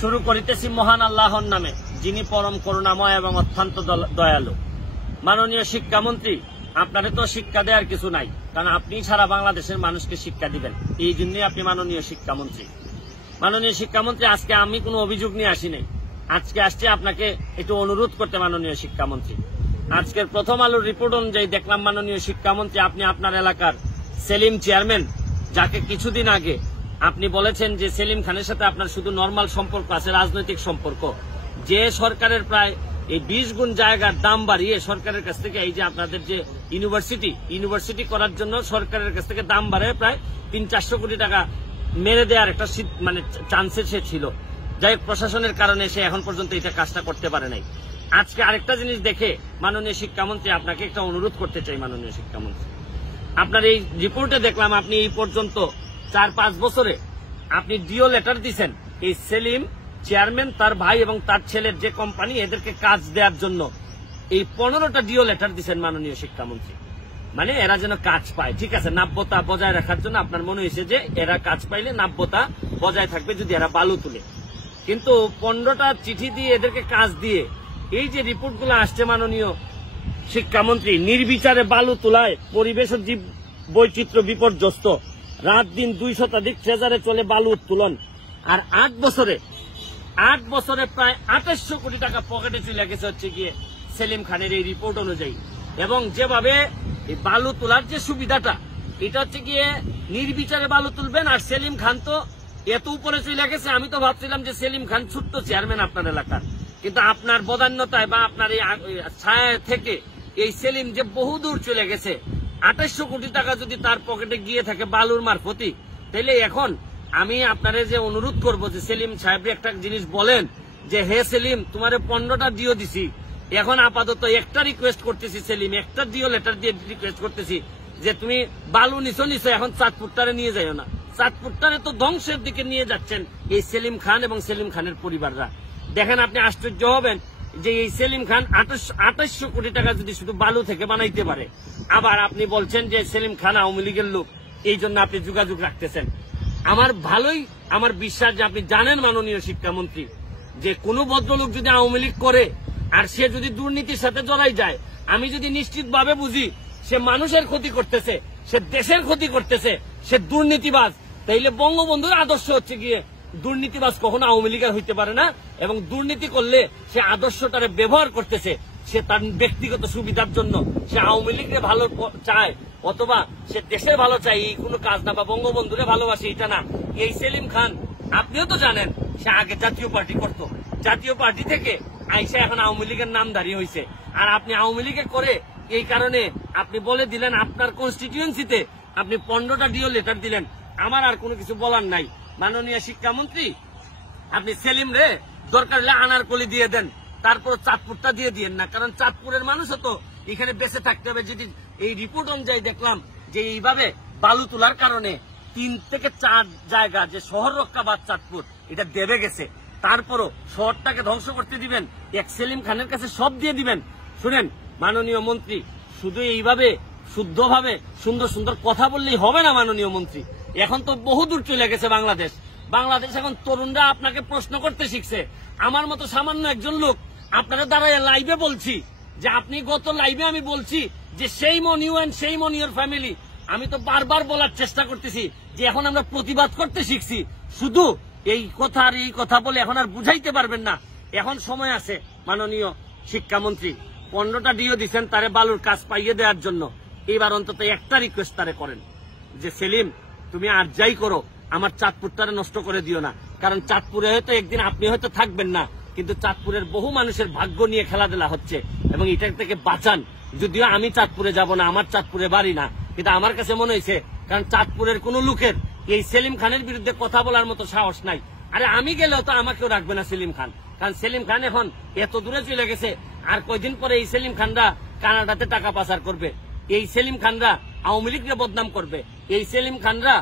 শুরু করিতেছি মহান আল্লাহর নামে, যিনি পরম করুণাময় এবং অত্যন্ত দয়ালু। মাননীয় শিক্ষামন্ত্রী, আপনারে তো শিক্ষা দেওয়ার কিছু নাই, কারণ আপনি সারা বাংলাদেশের মানুষকে শিক্ষা দিবেন, এই জন্যই আপনি মাননীয় শিক্ষামন্ত্রী। মাননীয় শিক্ষামন্ত্রী, আজকে আমি কোনো অভিযোগ নিয়ে আসি নাই, আজকে আসছি আপনাকে একটু অনুরোধ করতে। মাননীয় শিক্ষামন্ত্রী, আজকের প্রথম আলোর রিপোর্ট অনুযায়ী দেখলাম মাননীয় শিক্ষামন্ত্রী, আপনি আপনার এলাকার সেলিম চেয়ারম্যান, যাকে কিছুদিন আগে আপনি বলেছেন যে সেলিম খানের সাথে আপনার শুধু নরমাল সম্পর্ক আছে, রাজনৈতিক সম্পর্ক, যে সরকারের প্রায় এই 20 গুণ জায়গার দাম বাড়িয়ে সরকারের কাছ থেকে এই যে আপনাদের যে ইউনিভার্সিটি করার জন্য সরকারের কাছ থেকে দাম বাড়ে প্রায় 300-400 কোটি টাকা মেরে দেওয়ার একটা মানে চান্সে সে ছিল। যাই হোক, প্রশাসনের কারণে সে এখন পর্যন্ত এটা কাজটা করতে পারে নাই। আজকে আরেকটা জিনিস দেখে মাননীয় শিক্ষামন্ত্রী আপনাকে একটা অনুরোধ করতে চাই। মাননীয় শিক্ষামন্ত্রী, আপনার এই রিপোর্টে দেখলাম আপনি এই পর্যন্ত 4-5 বছরে আপনি ডিও লেটার দিচ্ছেন এই সেলিম চেয়ারম্যান, তার ভাই এবং তার ছেলের যে কোম্পানি, এদেরকে কাজ দেওয়ার জন্য এই 15টা ডিও লেটার দিচ্ছেন মাননীয় শিক্ষামন্ত্রী। মানে এরা যেন কাজ পায়, ঠিক আছে, নাব্যতা বজায় রাখার জন্য আপনার মনে হয়েছে যে এরা কাজ পাইলে নাব্যতা বজায় থাকবে যদি এরা বালু তুলে। কিন্তু 15টা চিঠি দিয়ে এদেরকে কাজ দিয়ে এই যে রিপোর্টগুলো আসছে মাননীয় শিক্ষামন্ত্রী, নির্বিচারে বালু তোলায় পরিবেশ ও জীব বৈচিত্র্য বিপর্যস্ত, রাত দিন 2 শতাধিক ট্রেজারে চলে বালু উত্তোলন, আর 8 বছরে প্রায় 2800 কোটি টাকা পকেটে চলে গেছে হচ্ছে গিয়ে সেলিম খানের এই রিপোর্ট অনুযায়ী। এবং যেভাবে এই বালু তোলার যে সুবিধাটা, এটা হচ্ছে গিয়ে নির্বিচারে বালু তুলবেন, আর সেলিম খান তো এত উপরে চলে গেছে, আমি তো ভাবছিলাম যে সেলিম খান ছোট্ট চেয়ারম্যান আপনার এলাকার, কিন্তু আপনার বদান্যতায় বা আপনার এই ছায়া থেকে এই সেলিম যে বহুদূর চলে গেছে। 2800 কোটি টাকা যদি তার পকেটে গিয়ে থাকে বালুর মারফতি, তাহলে এখন আমি আপনারে যে অনুরোধ করব যে সেলিম সাহেব একটা জিনিস বলেন যে, হে সেলিম, তোমারে 15টা ডিও দিছি, এখন আপাতত একটা রিকোয়েস্ট করতেছি সেলিম, একটা ডিও লেটার দিয়ে রিকোয়েস্ট করতেছি যে তুমি বালু নিছো, এখন চাঁদপুরটারে নিয়ে যাইও না। চাঁদপুরটারে তো ধ্বংসের দিকে নিয়ে যাচ্ছেন এই সেলিম খান এবং সেলিম খানের পরিবাররা। দেখেন, আপনি আশ্চর্য হবেন যে এই সেলিম খান 2800 কোটি টাকা যদি শুধু বালু থেকে বানাইতে পারে, আবার আপনি বলছেন যে সেলিম খান আওয়ামী লীগের লোক, এই জন্য আপনি যোগাযোগ রাখতেছেন। আমার বিশ্বাস যে আপনি জানেন মাননীয় শিক্ষামন্ত্রী, যে কোনো ভদ্রলোক যদি আওয়ামী লীগ করে আর সে যদি দুর্নীতির সাথে জড়াই যায়, আমি যদি নিশ্চিতভাবে বুঝি সে মানুষের ক্ষতি করতেছে, সে দেশের ক্ষতি করতেছে, সে দুর্নীতিবাজ, তাইলে বঙ্গবন্ধুর আদর্শ হচ্ছে গিয়ে দুর্নীতিবাজ কখনো আওয়ামী লীগের হইতে পারে না। এবং দুর্নীতি করলে সে আদর্শটারে ব্যবহার করতেছে, সে তার ব্যক্তিগত সুবিধার জন্য সে আওয়ামী লীগের ভালো চায় অথবা সে দেশের ভালো চায়, এই কোনো কাজ না, বা বঙ্গবন্ধুরে ভালোবাসে এটা না। এই সেলিম খান, আপনিও তো জানেন, সে আগে জাতীয় পার্টি করত, জাতীয় পার্টি থেকে আইসা এখন আওয়ামী লীগের নামধারী হয়েছে। আর আপনি আওয়ামী লীগে করে এই কারণে আপনি বলে দিলেন আপনার কনস্টিটিউয়েন্সিতে আপনি 15টা ডিও লেটার দিলেন। আমার আর কোনো কিছু বলার নাই। মাননীয় শিক্ষামন্ত্রী, আপনি সেলিম রে দরকার হলে আনারকলি দিয়ে দেন, তারপর চাঁদপুরটা দিয়ে দিয়েন না, কারণ চাঁদপুরের মানুষও তো এখানে বেঁচে থাকতে হবে। যদি এই রিপোর্ট অনুযায়ী দেখলাম যে এইভাবে বালু তোলার কারণে 3 থেকে 4 জায়গা যে শহর রক্ষাবাদ চাঁদপুর, এটা দেবে গেছে, তারপরও শহরটাকে ধ্বংস করতে দিবেন, এক সেলিম খানের কাছে সব দিয়ে দিবেন। শুনেন মাননীয় মন্ত্রী, শুধু এইভাবে শুদ্ধভাবে সুন্দর সুন্দর কথা বললেই হবে না মাননীয় মন্ত্রী। এখন তো বহুদূর চলে গেছে বাংলাদেশ এখন তরুণরা আপনাকে প্রশ্ন করতে শিখছে। আমার মতো সামান্য একজন লোক আপনারা দাঁড়ায় লাইভে বলছি যে আপনি গত লাইভে আমি বলছি যে সেই মনিউ অ্যান্ড সেই মনিউর ফ্যামিলি, আমি তো বারবার বলার চেষ্টা করতেছি যে এখন আমরা প্রতিবাদ করতে শিখছি। শুধু এই কথা আর এই কথা বলে এখন আর বুঝাইতে পারবেন না। এখন সময় আছে মাননীয় শিক্ষামন্ত্রী, 15টা ডিও দিচ্ছেন তারে বালুর কাজ পাইয়ে দেওয়ার জন্য, এইবার অন্তত একটা রিকোয়েস্ট তারে করেন যে সেলিম, তুমি আর যাই করো আমার চাঁদপুরটারে নষ্ট করে দিও না, কারণ চাঁদপুরে হয়তো একদিন আপনি হয়তো থাকবেন না, কিন্তু চাঁদপুরের বহু মানুষের ভাগ্য নিয়ে খেলাধুলা হচ্ছে, এবং এটা থেকে বাঁচান। যদিও আমি চাঁদপুরে যাব না, আমার চাঁদপুরে বাড়ি না, কিন্তু আমার কাছে মনে হয়েছে কারণ চাঁদপুরের কোন লোকের এই সেলিম খানের বিরুদ্ধে কথা বলার মতো সাহস নাই। আরে আমি গেলেও তো আমাকেও রাখবে না সেলিম খান, কারণ সেলিম খান এখন এত দূরে চলে গেছে, আর কয়দিন পরে এই সেলিম খানরা কানাডাতে টাকা পাচার করবে, এই সেলিম খানরা আওয়ামী লীগকে বদনাম করবে, এই সেলিম খানরা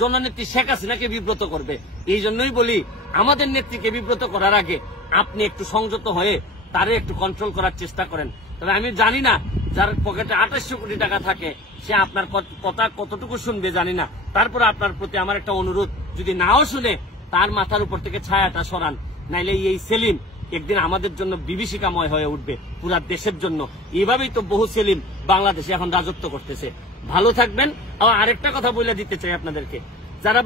জননেত্রী শেখ হাসিনাকে বিব্রত করবে। এই জন্যই বলি, আমাদের নেত্রীকে বিব্রত করার আগে আপনি একটু সংযত হয়ে তারে একটু কন্ট্রোল করার চেষ্টা করেন। তবে আমি জানি না যার পকেটে 2800 কোটি টাকা থাকে সে আপনার কথা কতটুকু শুনবে জানি না, তারপরে আপনার প্রতি আমার একটা অনুরোধ, যদি নাও শুনে তার মাথার উপর থেকে ছায়াটা সরান, নাইলে এই সেলিম একদিন আমাদের জন্য বিভীষিকাময় হয়ে উঠবে পুরা দেশের জন্য। এইভাবেই তো বহু সেলিম বাংলাদেশে এখন রাজত্ব করতেছে। ভালো থাকবেন। আরেকটা কথা বলে দিতে চাই আপনাদেরকে, যারা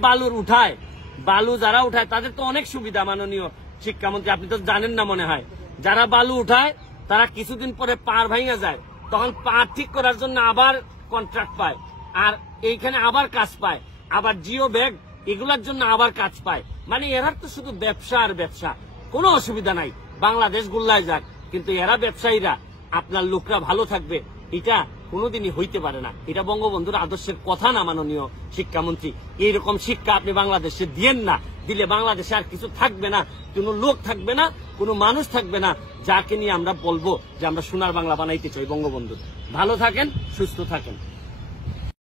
বালু যারা উঠায় তাদের তো অনেক সুবিধা। মাননীয় শিক্ষামন্ত্রী, আপনি তো জানেন না মনে হয়, যারা বালু উঠায় তারা কিছুদিন পরে পার ভাঙা যায়, তখন পার ঠিক করার জন্য আবার কন্ট্রাক্ট পায়, আর এইখানে আবার কাজ পায়, আবার জিও ব্যাগ এগুলার জন্য আবার কাজ পায়। মানে এরা তো শুধু ব্যবসা আর ব্যবসা, কোনো অসুবিধা নাই, বাংলাদেশ গুল্লায় যাক, কিন্তু এরা ব্যবসায়ীরা, আপনার লোকরা ভালো থাকবে, এটা কোনোদিনই হইতে পারে না। এটা বঙ্গবন্ধুর আদর্শের কথা না। মাননীয় শিক্ষামন্ত্রী, এইরকম শিক্ষা আপনি বাংলাদেশে দিয়েন না, দিলে বাংলাদেশে আর কিছু থাকবে না, কোনো লোক থাকবে না, কোনো মানুষ থাকবে না যাকে নিয়ে আমরা বলবো যে আমরা সোনার বাংলা বানাইতে চাই বঙ্গবন্ধু। ভালো থাকেন, সুস্থ থাকেন।